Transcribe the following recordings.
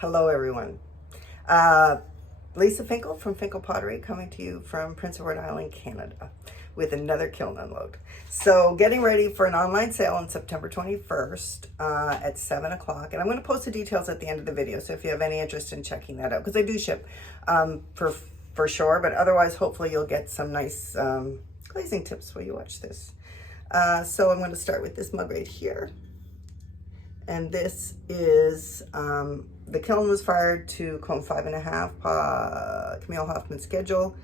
Hello, everyone. Lisa Finkel from Finkel Pottery coming to you from Prince Edward Island, Canada with another kiln unload. So getting ready for an online sale on September 21st at 7 o'clock. And I'm going to post the details at the end of the video. So if you have any interest in checking that out, because I do ship for sure. But otherwise, hopefully you'll get some nice glazing tips while you watch this. So I'm going to start with this mug right here. And this is, the kiln was fired to cone 5.5, Camille Hoffman schedule,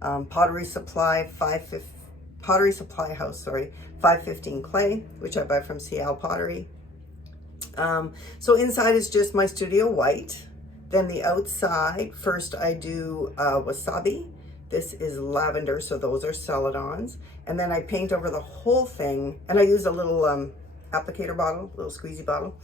Pottery Supply House, 515 clay, which I buy from CL Pottery. So inside is just my studio white. Then the outside, first I do wasabi. This is lavender, so those are celadons. And then I paint over the whole thing, and I use a little applicator bottle, little squeezy bottle.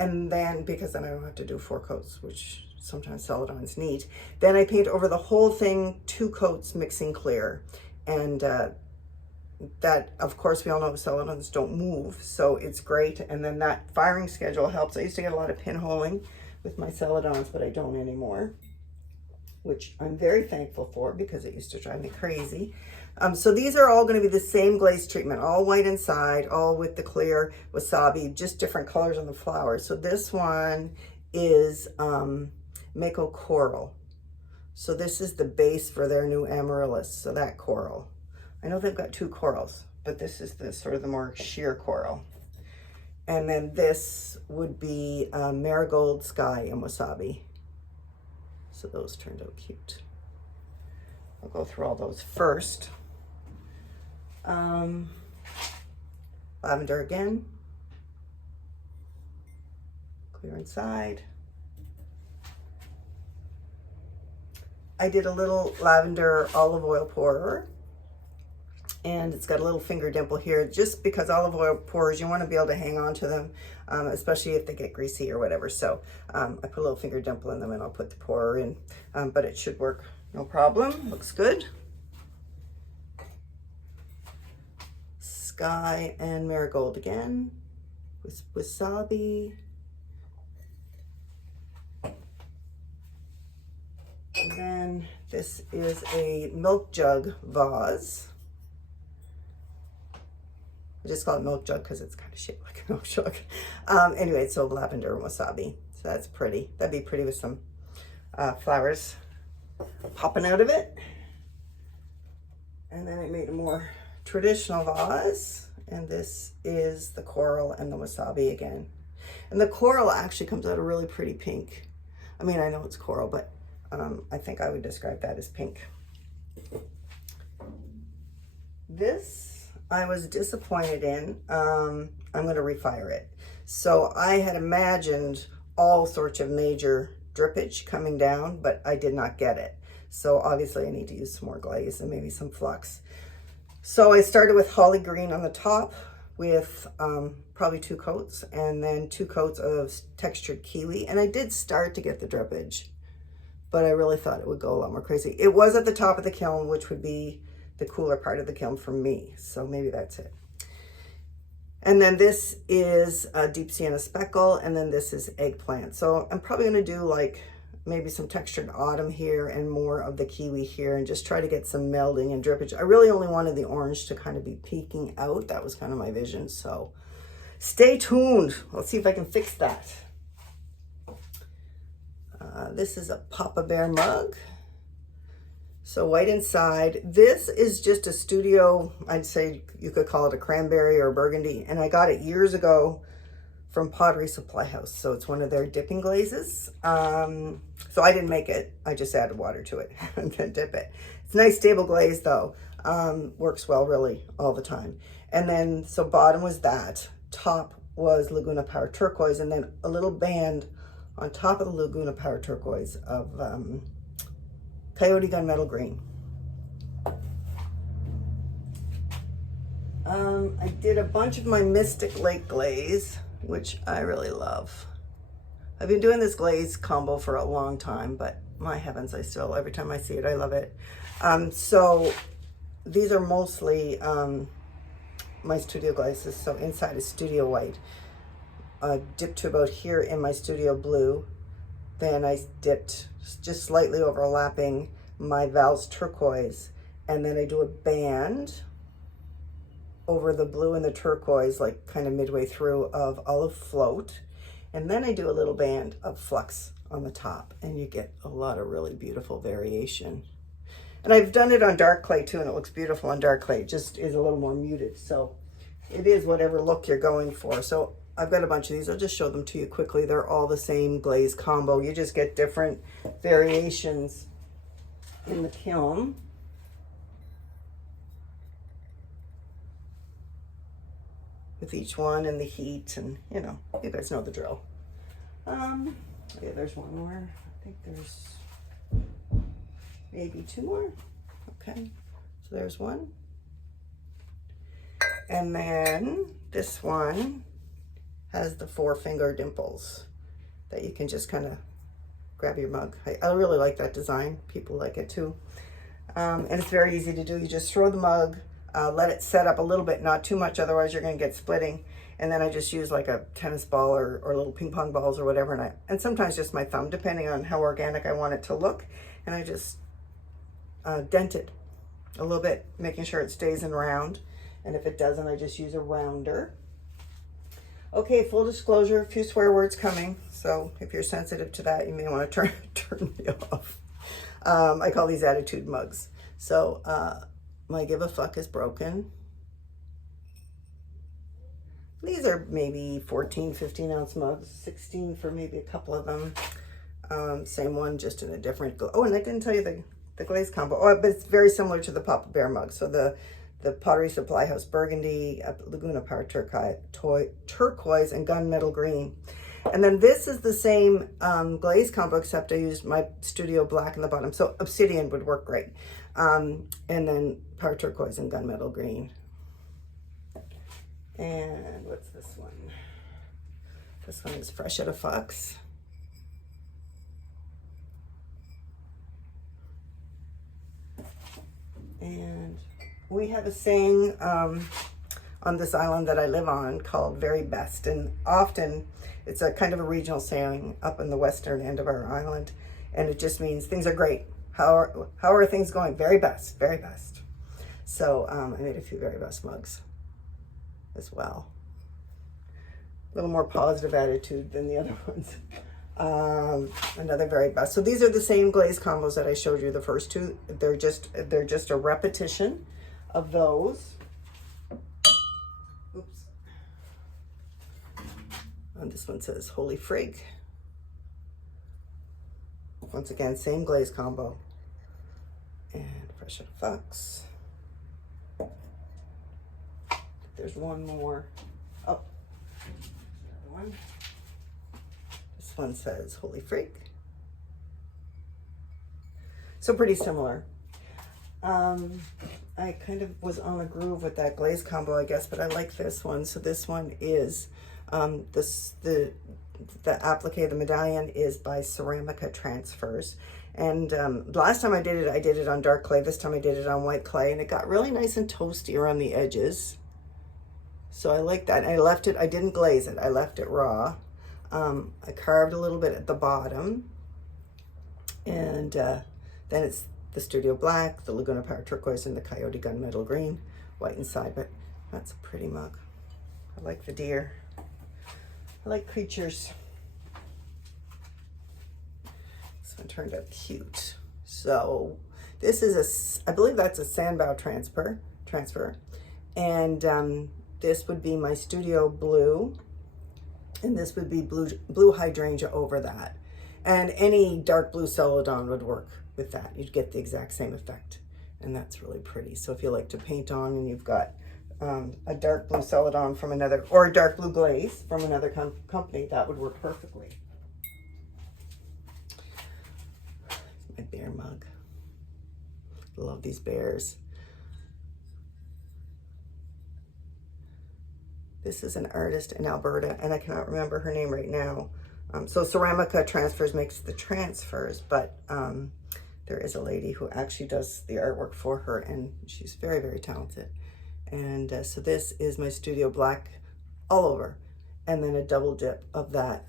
And then, because then I don't have to do 4 coats, which sometimes celadons need, then I paint over the whole thing 2 coats mixing clear. And that, of course, we all know celadons don't move, so it's great. And then that firing schedule helps. I used to get a lot of pinholing with my celadons, but I don't anymore, which I'm very thankful for because it used to drive me crazy. So these are all going to be the same glaze treatment, all white inside, all with the clear wasabi, just different colors on the flowers. So this one is Mako coral. So this is the base for their new amaryllis, so that coral. I know they've got 2 corals, but this is the sort of the more sheer coral. And then this would be marigold sky and wasabi. So those turned out cute. I'll go through all those first. Lavender again. Clear inside. I did a little lavender olive oil pourer. And it's got a little finger dimple here, just because olive oil pourers, you want to be able to hang on to them, especially if they get greasy or whatever. So I put a little finger dimple in them, and I'll put the pourer in, but it should work no problem. Looks good. Sky and marigold again with wasabi. And then this is a milk jug vase. I just call it milk jug because it's kind of shaped like a milk jug. Anyway, so lavender and wasabi. So that's pretty. That'd be pretty with some flowers popping out of it. And then I made a more traditional vase. And this is the coral and the wasabi again. And the coral actually comes out a really pretty pink. I mean, I know it's coral, but I think I would describe that as pink. This I was disappointed in. I'm going to refire it. So I had imagined all sorts of major drippage coming down, but I did not get it. So obviously I need to use some more glaze and maybe some flux. So I started with holly green on the top with probably 2 coats, and then 2 coats of textured kiwi. And I did start to get the drippage, but I really thought it would go a lot more crazy. It was at the top of the kiln, which would be the cooler part of the kiln for me. So maybe that's it. And then this is a deep sienna speckle, and then this is eggplant. So I'm probably going to do like maybe some textured autumn here and more of the kiwi here, and just try to get some melding and drippage. I really only wanted the orange to kind of be peeking out. That was kind of my vision. So stay tuned. Let's see if I can fix that. This is a Papa Bear mug. So white inside. This is just a studio, I'd say you could call it a cranberry or a burgundy. And I got it years ago from Pottery Supply House. So it's one of their dipping glazes. So I didn't make it. I just added water to it and then dip it. It's a nice stable glaze though. Works well really all the time. And then, so bottom was that. Top was Laguna Power Turquoise, and then a little band on top of the Laguna Power Turquoise of Coyote Gunmetal Green. I did a bunch of my Mystic Lake glaze, which I really love. I've been doing this glaze combo for a long time, but my heavens, every time I see it, I love it. So these are mostly my studio glazes. So inside is studio white, dipped to about here in my studio blue, then I dipped just slightly overlapping my Val's turquoise, and then I do a band over the blue and the turquoise, like kind of midway through, of olive float, and then I do a little band of flux on the top, and you get a lot of really beautiful variation. And I've done it on dark clay too, and it looks beautiful on dark clay. It just is a little more muted, so it is whatever look you're going for. So I've got a bunch of these. I'll just show them to you quickly. They're all the same glaze combo. You just get different variations in the kiln. With each one and the heat, and you know, you guys know the drill. Yeah, there's one more. I think there's maybe two more. Okay, so there's one. And then this one has the 4-finger dimples that you can just kind of grab your mug. I really like that design. People like it too. And it's very easy to do. You just throw the mug, let it set up a little bit, not too much, otherwise you're going to get splitting. And then I just use like a tennis ball or little ping pong balls or whatever, and sometimes just my thumb, depending on how organic I want it to look. And I just dent it a little bit, making sure it stays in round. And if it doesn't, I just use a rounder. Okay, full disclosure, a few swear words coming. So if you're sensitive to that, you may want to turn me off. I call these attitude mugs. So my give a fuck is broken. These are maybe 14, 15 ounce mugs, 16 for maybe a couple of them. Same one, just in a different, oh, and I didn't tell you the glaze combo. Oh, but it's very similar to the Papa Bear mug. So the Pottery Supply House Burgundy, Laguna Power Turquoise, and Gunmetal Green. And then this is the same glaze combo, except I used my Studio Black in the bottom. So Obsidian would work great. And then Power Turquoise and Gunmetal Green. And what's this one? This one is Fresh Out of Fox. And we have a saying on this island that I live on called very best. And often it's a kind of a regional saying up in the western end of our island. And it just means things are great. How are things going? Very best, very best. So I made a few very best mugs as well. A little more positive attitude than the other ones. Another very best. So these are the same glaze combos that I showed you, the first two. They're just a repetition of those. Oops. And this one says Holy Frig. Once again, same glaze combo. And Fresh Out of Fox. There's one more. Oh, another one. This one says Holy Freak. So pretty similar. I kind of was on a groove with that glaze combo, I guess, but I like this one. So this one is the applique, the medallion, is by Sandbar Transfers. And last time I did it on dark clay. This time I did it on white clay, and it got really nice and toasty around the edges. So I like that. I left it, I didn't glaze it, I left it raw. I carved a little bit at the bottom. And then it's the Studio Black, the Laguna Power Turquoise, and the Coyote Gunmetal Green, white inside, but that's a pretty mug. I like the deer. I like creatures. This one turned out cute. So this is I believe that's a Sandbar Transfer. And this would be my Studio Blue, and this would be blue hydrangea over that. And any dark blue celadon would work with that. You'd get the exact same effect, and that's really pretty. So if you like to paint on and you've got a dark blue celadon from another, or a dark blue glaze from another company, that would work perfectly. My bear mug. Love these bears. This is an artist in Alberta, and I cannot remember her name right now. So Sandbar Transfers makes the transfers, but there is a lady who actually does the artwork for her, and she's very, very talented. And so this is my Studio Black all over, and then a double dip of that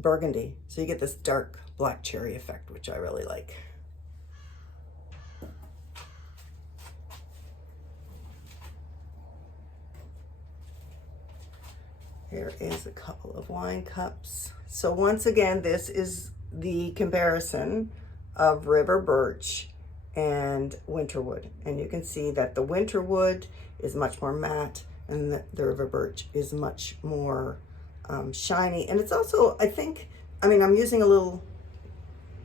burgundy. So you get this dark black cherry effect, which I really like. Here is a couple of wine cups. So once again, this is the comparison of river birch and winterwood. And you can see that the winterwood is much more matte and the river birch is much more shiny. And it's also, I think, I mean, I'm using a little,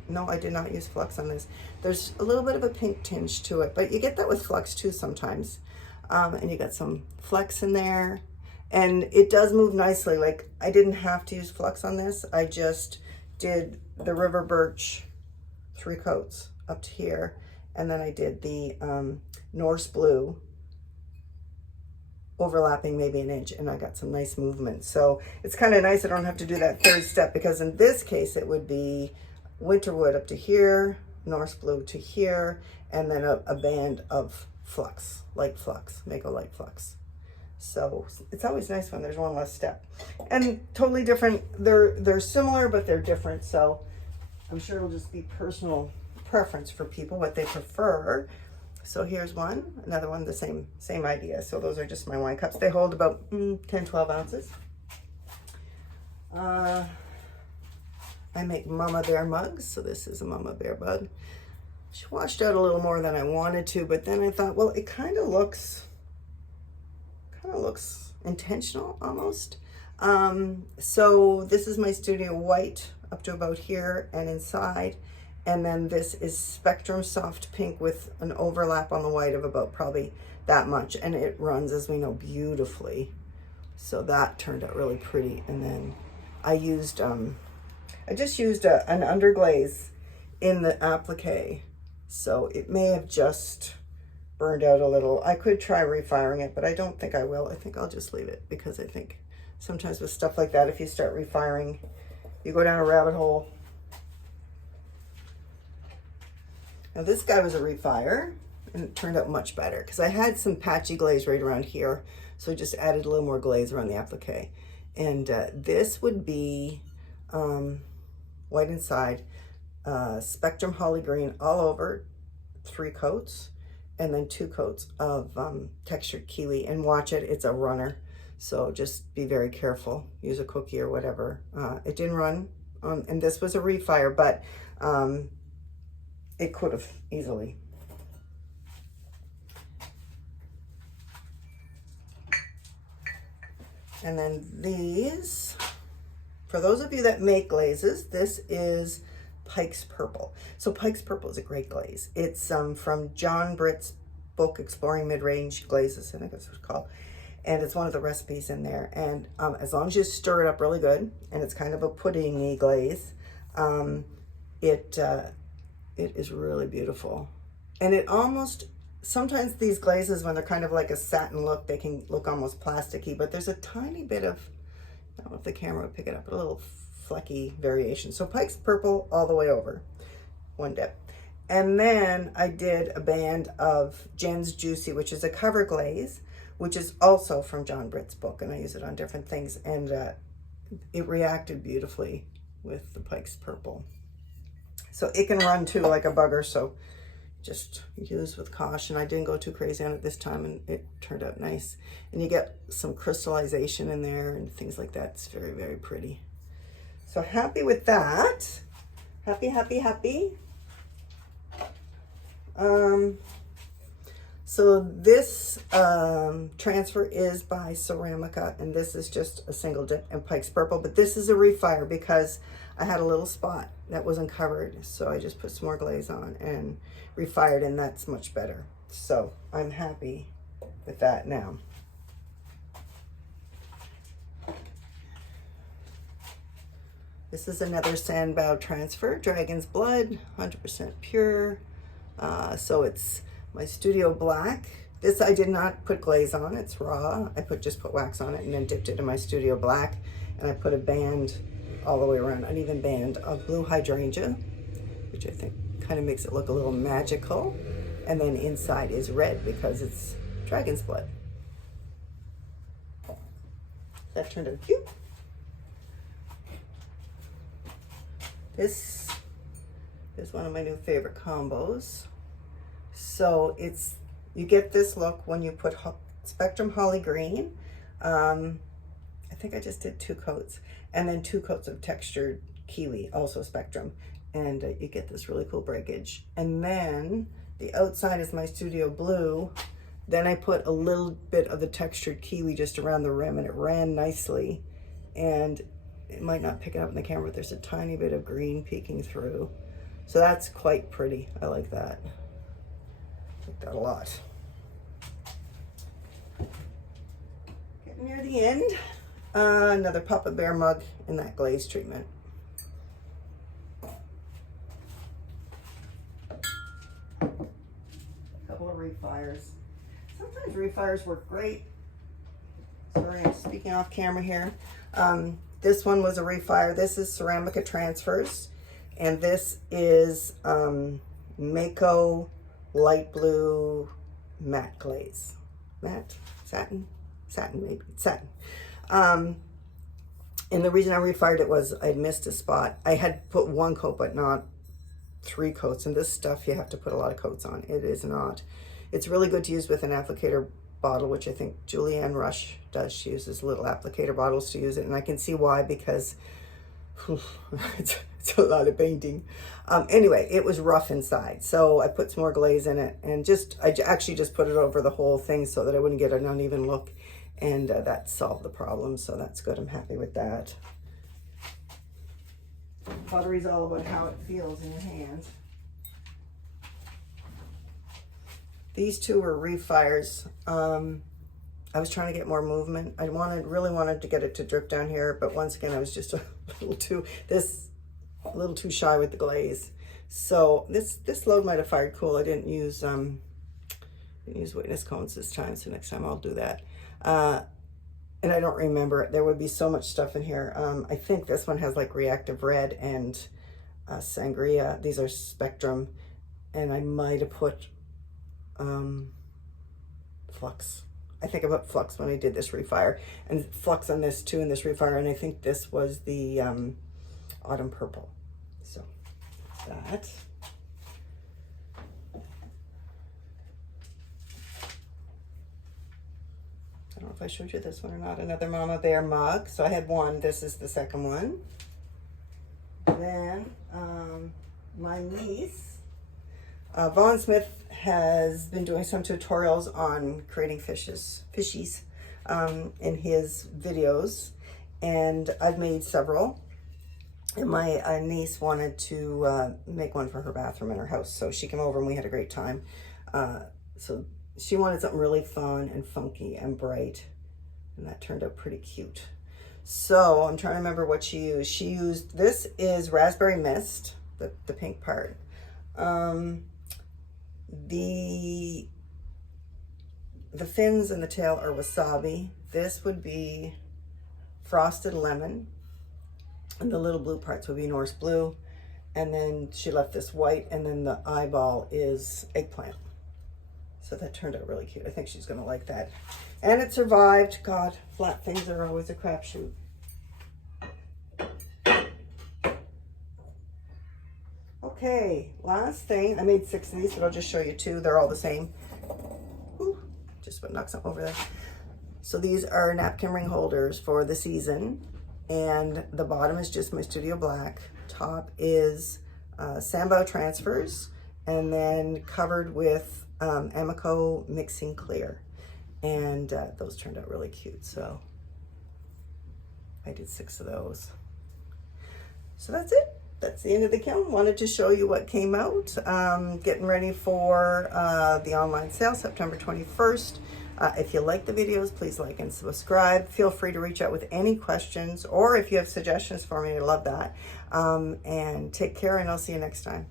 no, I did not use flux on this. There's a little bit of a pink tinge to it, but you get that with flux too sometimes. And you got some flecks in there. And it does move nicely. Like, I didn't have to use flux on this. I just did the river birch 3 coats up to here. And then I did the Norse blue overlapping maybe an inch, and I got some nice movement. So it's kind of nice I don't have to do that 3rd step, because in this case it would be winterwood up to here, Norse blue to here, and then a band of flux, light flux, Mako light flux. So it's always nice when there's one less step. And totally different. They're similar, but they're different. So I'm sure it'll just be personal preference for people, what they prefer. So here's one, another one, the same idea. So those are just my wine cups. They hold about 10, 12 ounces. I make Mama Bear mugs. So this is a Mama Bear mug. She washed out a little more than I wanted to, but then I thought, well, it kind of looks intentional almost. So this is my studio white up to about here and inside. And then this is Spectrum Soft Pink with an overlap on the white of about probably that much. And it runs, as we know, beautifully. So that turned out really pretty. And then I used, I just used an underglaze in the applique. So it may have just burned out a little. I could try refiring it, but I don't think I will. I think I'll just leave it, because I think sometimes with stuff like that, if you start refiring, you go down a rabbit hole. Now this guy was a refire, and it turned out much better because I had some patchy glaze right around here. So I just added a little more glaze around the applique. And this would be white inside, Spectrum Holly Green all over, 3 coats, and then 2 coats of textured kiwi. And watch it, it's a runner. So just be very careful, use a cookie or whatever. It didn't run, and this was a refire, but it could have easily. And then these, for those of you that make glazes, this is Pikes Purple. So Pikes Purple is a great glaze. It's from John Britt's book, Exploring Mid-Range Glazes, I think that's what it's called. And it's one of the recipes in there. And as long as you stir it up really good, and it's kind of a puddingy glaze, it is really beautiful. And it almost, sometimes these glazes, when they're kind of like a satin look, they can look almost plasticky, but there's a tiny bit of, I don't know if the camera would pick it up, a little flecky variation. So Pikes Purple all the way over, 1 dip. And then I did a band of Jen's Juicy, which is a cover glaze, which is also from John Britt's book, and I use it on different things, and it reacted beautifully with the Pikes Purple. So it can run too like a bugger, so just use with caution. I didn't go too crazy on it this time, and it turned out nice. And you get some crystallization in there and things like that. It's very, very pretty. So happy with that. Happy, happy, happy. So this transfer is by Ceramica, and this is just a single dip in Pikes Purple, but this is a refire because I had a little spot that wasn't covered, so I just put some more glaze on and refired, and that's much better. So I'm happy with that now. This is another Sandbar Transfer, Dragon's Blood, 100% pure. So it's my Studio Black. This I did not put glaze on, it's raw. I just put wax on it and then dipped it in my Studio Black. And I put a band all the way around, an even band of blue hydrangea, which I think kind of makes it look a little magical. And then inside is red because it's Dragon's Blood. That turned out cute. This is one of my new favorite combos. So you get this look when you put Spectrum Holly Green. I think I just did 2 coats, and then 2 coats of textured kiwi, also Spectrum, and you get this really cool breakage. And then the outside is my Studio Blue. Then I put a little bit of the textured kiwi just around the rim, and it ran nicely. And it might not pick it up in the camera, but there's a tiny bit of green peeking through. So that's quite pretty. I like that. I like that a lot. Getting near the end. Another Papa Bear mug in that glaze treatment. Couple of refires. Sometimes refires work great. Sorry, I'm speaking off camera here. This one was a refire. This is Ceramica Transfers, and this is Mako light blue matte glaze. Matte? Satin? Satin, maybe. Satin. And the reason I refired it was I missed a spot. I had put 1 coat, but not 3 coats. And this stuff, you have to put a lot of coats on. It is not. It's really good to use with an applicator bottle, which I think Julianne Rush does. She uses little applicator bottles to use it. And I can see why, because it's a lot of painting. Anyway, it was rough inside. So I put some more glaze in it, and I actually just put it over the whole thing so that I wouldn't get an uneven look. And that solved the problem, so that's good. I'm happy with that. Pottery's all about how it feels in your hands. These 2 were refires. I was trying to get more movement. I really wanted to get it to drip down here, but once again, I was just a little too shy with the glaze. So this load might have fired cool. I didn't use witness cones this time, so next time I'll do that. And I don't remember it. There would be so much stuff in here. I think this one has like reactive red and sangria. These are Spectrum, and I might have put flux. I think I put flux when I did this refire, and flux on this too in this refire, and I think this was the autumn purple. So that. I don't know if I showed you this one or not. Another Mama Bear mug. So I had 1. This is the second one. Then my niece, Vaughn Smith, has been doing some tutorials on creating fishies in his videos, and I've made several. And my niece wanted to make one for her bathroom in her house, so she came over and we had a great time. So she wanted something really fun and funky and bright, and that turned out pretty cute. So I'm trying to remember what she used. She used, this is Raspberry Mist, the pink part. The fins and the tail are wasabi. This would be frosted lemon, and the little blue parts would be Norse blue. And then she left this white, and then the eyeball is eggplant. So that turned out really cute. I think she's gonna like that. And it survived. God, flat things are always a crapshoot. Okay, last thing. I made 6 of these, but I'll just show you 2. They're all the same. Ooh, just put knock something over there. So these are napkin ring holders for the season. And the bottom is just my Studio Black. Top is Sandbar Transfers, and then covered with Amaco Mixing Clear. And those turned out really cute. So I did 6 of those. So that's it. That's the end of the kiln. Wanted to show you what came out. Getting ready for the online sale, September 21st. If you like the videos, please like and subscribe. Feel free to reach out with any questions, or if you have suggestions for me, I love that. And take care, and I'll see you next time.